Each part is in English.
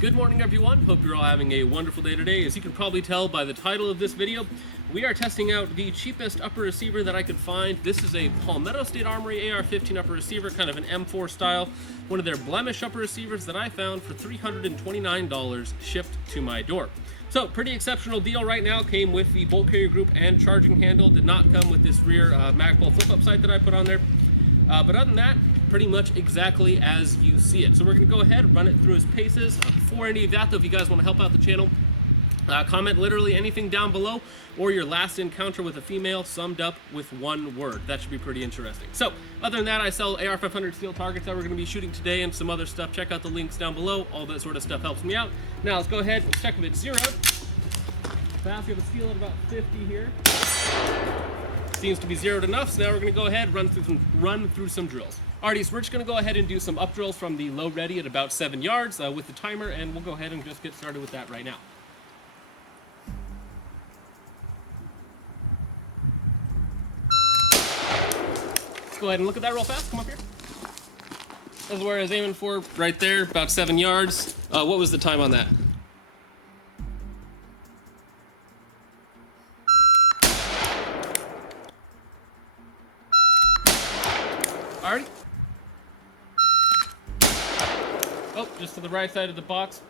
Good morning, everyone. Hope you're all having a wonderful day today. As you can probably tell by the title of this video, we are testing out the cheapest upper receiver that I could find. This is a Palmetto State Armory AR-15 upper receiver, kind of an M4 style, one of their Blemish upper receivers that I found for $329 shipped to my door. So, pretty exceptional deal right now. Came with the bolt carrier group and charging handle. Did not come with this rear Magpul flip-up sight that I put on there. But other than that, pretty much exactly as you see it. So we're going to go ahead and run it through its paces. Before any of that, though, if you guys want to help out the channel, comment literally anything down below, or your last encounter with a female summed up with one word. That should be pretty interesting. So, other than that, I sell AR-500 steel targets that we're going to be shooting today and some other stuff. Check out the links down below. All that sort of stuff helps me out. Now, let's go ahead and check if it's zeroed. Fast, we have a steel at about 50 here. Seems to be zeroed enough, so now we're going to go ahead and run through some drills. Alrighty, so we're just going to go ahead and do some up drills from the low ready at about 7 yards with the timer, and we'll go ahead and just get started with that right now. Let's go ahead and look at that real fast. Come up here. This is where I was aiming for, right there, about 7 yards. What was the time on that? Alrighty. Oh, just to the right side of the box.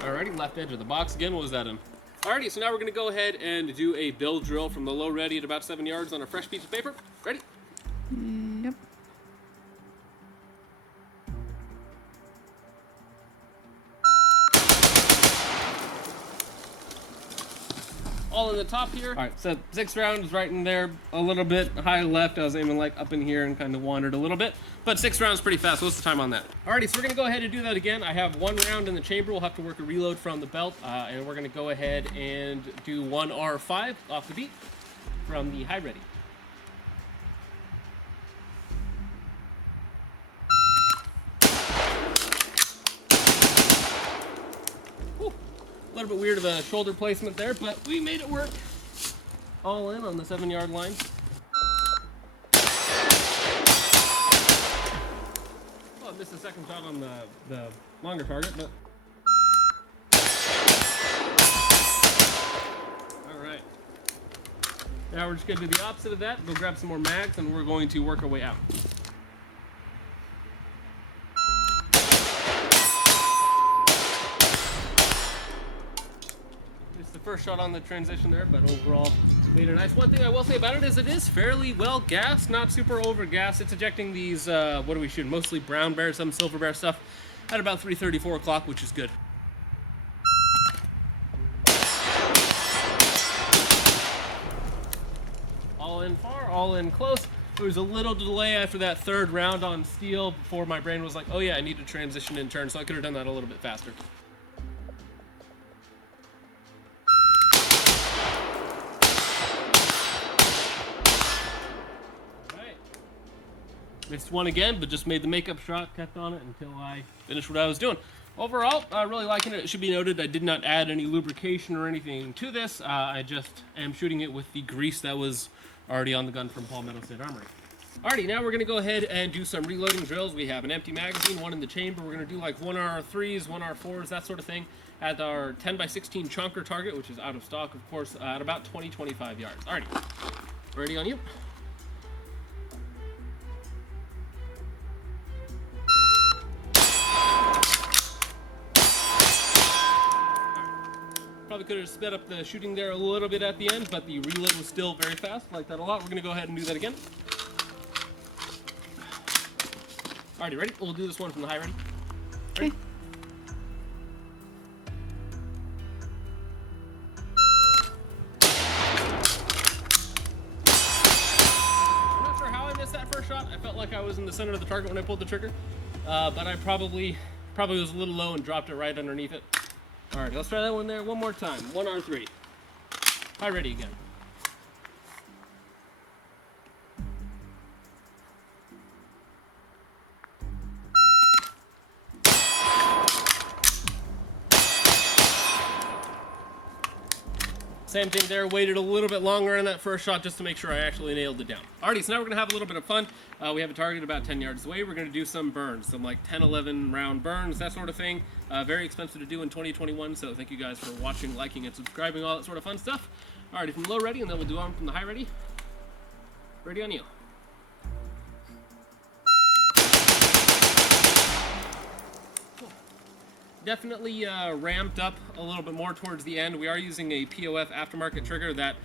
Alrighty, left edge of the box again. What was that in? Alrighty, so now we're going to go ahead and do a build drill from the low ready at about 7 yards on a fresh piece of paper. Ready? Yep. All in the top here. All right, so 6 rounds right in there, a little bit high left. I was aiming like up in here and kind of wandered a little bit, but 6 rounds pretty fast. What's the time on that? Alrighty, so we're gonna go ahead and do that again. I have 1 round in the chamber. We'll have to work a reload from the belt, and we're gonna go ahead and do 1 R5 off the beat from the high ready. A little bit weird of a shoulder placement there, but we made it work. All in on the 7 yard line. Well, I missed the second shot on the longer target, but. All right. Now we're just gonna do the opposite of that. Go grab some more mags, and we're going to work our way out. First shot on the transition there, but overall made it nice. One thing I will say about it is fairly well gassed, not super over gassed. It's ejecting these, what are we shooting? Mostly brown bear, some silver bear stuff at about 3:30, 4 o'clock, which is good. All in far, all in close. There was a little delay after that 3rd round on steel before my brain was like, oh yeah, I need to transition in turn, so I could have done that a little bit faster. Missed one again, but just made the makeup shot, kept on it until I finished what I was doing. Overall, really liking it. It should be noted I did not add any lubrication or anything to this. I just am shooting it with the grease that was already on the gun from Palmetto State Armory. Alrighty, now we're going to go ahead and do some reloading drills. We have an empty magazine, 1 in the chamber. We're going to do like 1 R3s, 1 R4s, that sort of thing, at our 10x16 chunker target, which is out of stock, of course, at about 20-25 yards. Alrighty, ready on you? Probably could have sped up the shooting there a little bit at the end, but the reload was still very fast. I like that a lot. We're going to go ahead and do that again. Alrighty, ready? We'll do this one from the high ready. Ready? Okay. I'm not sure how I missed that first shot. I felt like I was in the center of the target when I pulled the trigger, but I probably was a little low and dropped it right underneath it. Alright, let's try that one there one more time. 1 R3. High ready again. Same thing there, waited a little bit longer on that first shot just to make sure I actually nailed it down. Alrighty, so now we're gonna have a little bit of fun. We have a target about 10 yards away. We're gonna do some burns, some like 10, 11 round burns, that sort of thing. Very expensive to do in 2021, so thank you guys for watching, liking, and subscribing, all that sort of fun stuff. Alrighty, from low ready, and then we'll do on from the high ready. Ready on you. Definitely ramped up a little bit more towards the end. We are using a POF aftermarket trigger that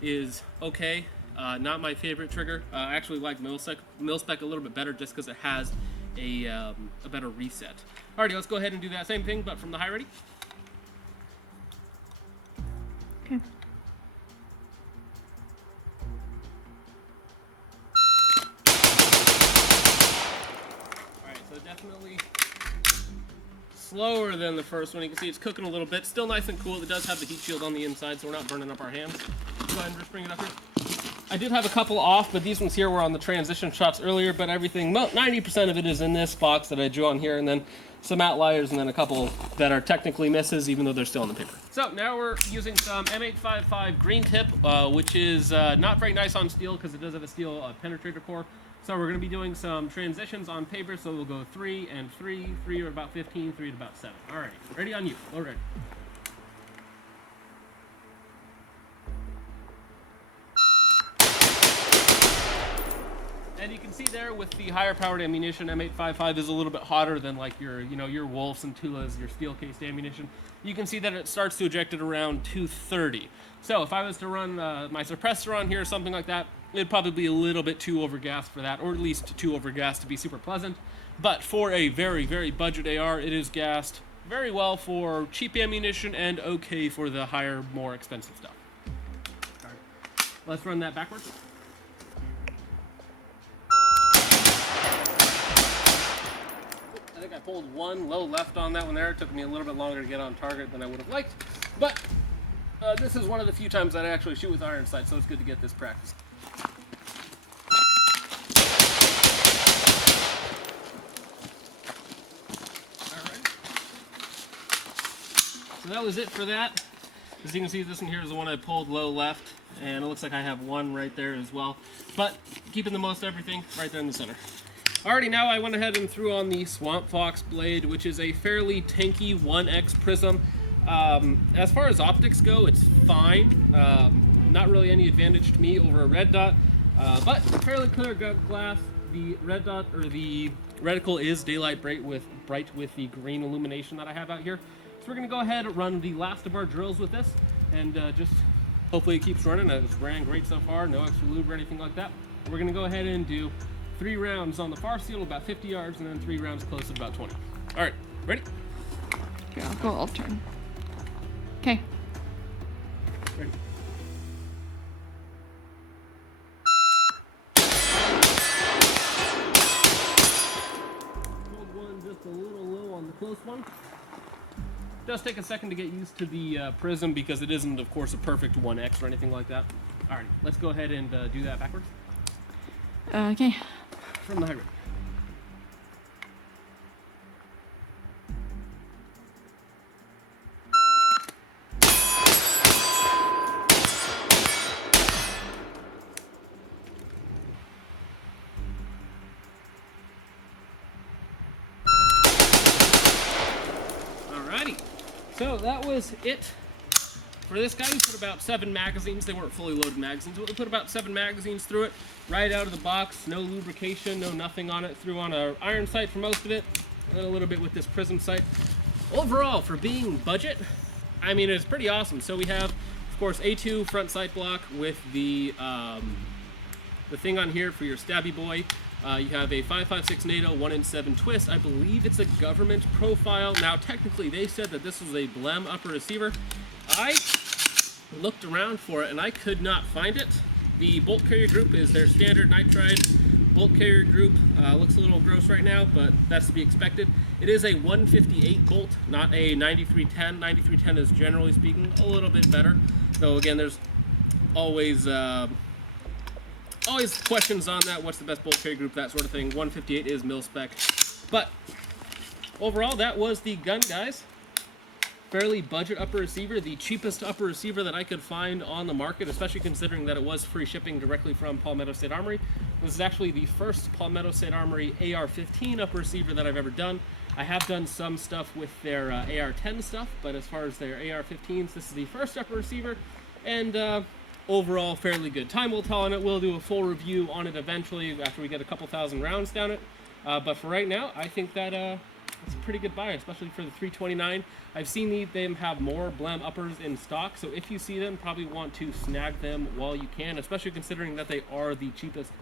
is okay. Not my favorite trigger. I actually like mil-spec a little bit better just because it has a better reset. Alrighty, let's go ahead and do that same thing, but from the high ready. Okay. Alright, so definitely slower than the first one. You can see it's cooking a little bit. Still nice and cool. It does have the heat shield on the inside, so we're not burning up our hands. Go ahead and just bring it up here. I did have a couple off, but these ones here were on the transition shots earlier, but everything, 90% of it is in this box that I drew on here, and then some outliers, and then a couple that are technically misses, even though they're still on the paper. So now we're using some M855 Green Tip, which is not very nice on steel because it does have a steel penetrator core. So we're going to be doing some transitions on paper, so we'll go 3 and 3, 3 at about 15, 3 at about 7. Alright, ready on you. All ready. And you can see there with the higher powered ammunition, M855 is a little bit hotter than like your, your Wolfs and Tulas, your steel cased ammunition. You can see that it starts to eject at around 230. So if I was to run my suppressor on here or something like that, it'd probably be a little bit too overgassed for that, or at least too overgassed to be super pleasant. But for a very, very budget AR, it is gassed very well for cheap ammunition and okay for the higher, more expensive stuff. All right. Let's run that backwards. I think I pulled one low left on that one there. It took me a little bit longer to get on target than I would have liked. But this is one of the few times that I actually shoot with iron sight, so it's good to get this practice. So that was it for that. As you can see, this one here is the one I pulled low left, and it looks like I have one right there as well. But keeping the most of everything right there in the center. Alrighty, now I went ahead and threw on the Swamp Fox blade, which is a fairly tanky 1X prism. As far as optics go, it's fine. Not really any advantage to me over a red dot, but fairly clear glass. The red dot, or the reticle, is daylight bright with the green illumination that I have out here. So we're gonna go ahead and run the last of our drills with this, and just hopefully it keeps running. It's ran great so far, no extra lube or anything like that. We're gonna go ahead and do 3 rounds on the far seal, about 50 yards, and then 3 rounds close at about 20. All right, ready? Okay, I'll go alternate. Okay. Ready. Hold one just a little low on the close one. It does take a second to get used to the prism because it isn't, of course, a perfect 1X or anything like that. All right, let's go ahead and do that backwards. Okay. From the high road. Alrighty, so that was it for this guy. We put about 7 magazines. They weren't fully loaded magazines, but we put about 7 magazines through it right out of the box. No lubrication, no nothing on it. Threw on an iron sight for most of it, and a little bit with this prism sight. Overall, for being budget, I mean, it's pretty awesome. So we have, of course, A2 front sight block with the thing on here for your stabby boy. You have a 5.56 NATO 1-in-7 twist. I believe it's a government profile. Now, technically, they said that this was a Blem upper receiver. I looked around for it and I could not find it. The bolt carrier group is their standard nitride bolt carrier group. Looks a little gross right now, but that's to be expected. It is a 158 bolt, not a 9310. 9310 is, generally speaking, a little bit better. Though again, there's always questions on that. What's the best bolt carrier group? That sort of thing. 158 is mil spec. But overall, that was the gun, guys. fairly budget upper receiver, the cheapest upper receiver that I could find on the market, especially considering that it was free shipping directly from Palmetto State Armory. This is actually the first Palmetto State Armory AR-15 upper receiver that I've ever done. I have done some stuff with their AR-10 stuff, but as far as their AR-15s, this is the first upper receiver, and overall fairly good. Time will tell on it. We'll do a full review on it eventually after we get a couple thousand rounds down it. But for right now, I think that it's a pretty good buy, especially for the 329. I've seen them have more Blem uppers in stock, so if you see them, probably want to snag them while you can, especially considering that they are the cheapest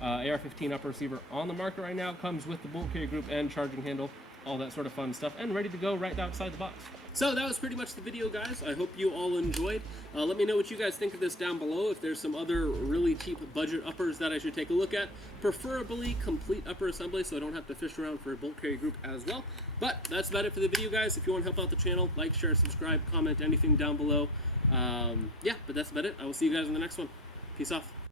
AR-15 upper receiver on the market right now. It comes with the bolt carry group and charging handle, all that sort of fun stuff, and ready to go right outside the box. So that was pretty much the video, guys. I hope you all enjoyed. Let me know what you guys think of this down below. If there's some other really cheap budget uppers that I should take a look at, preferably complete upper assembly so I don't have to fish around for a bolt carry group as well. But that's about it for the video, guys. If you want to help out the channel, like, share, subscribe, comment, anything down below. Yeah, but that's about it. I will see you guys in the next one. Peace off.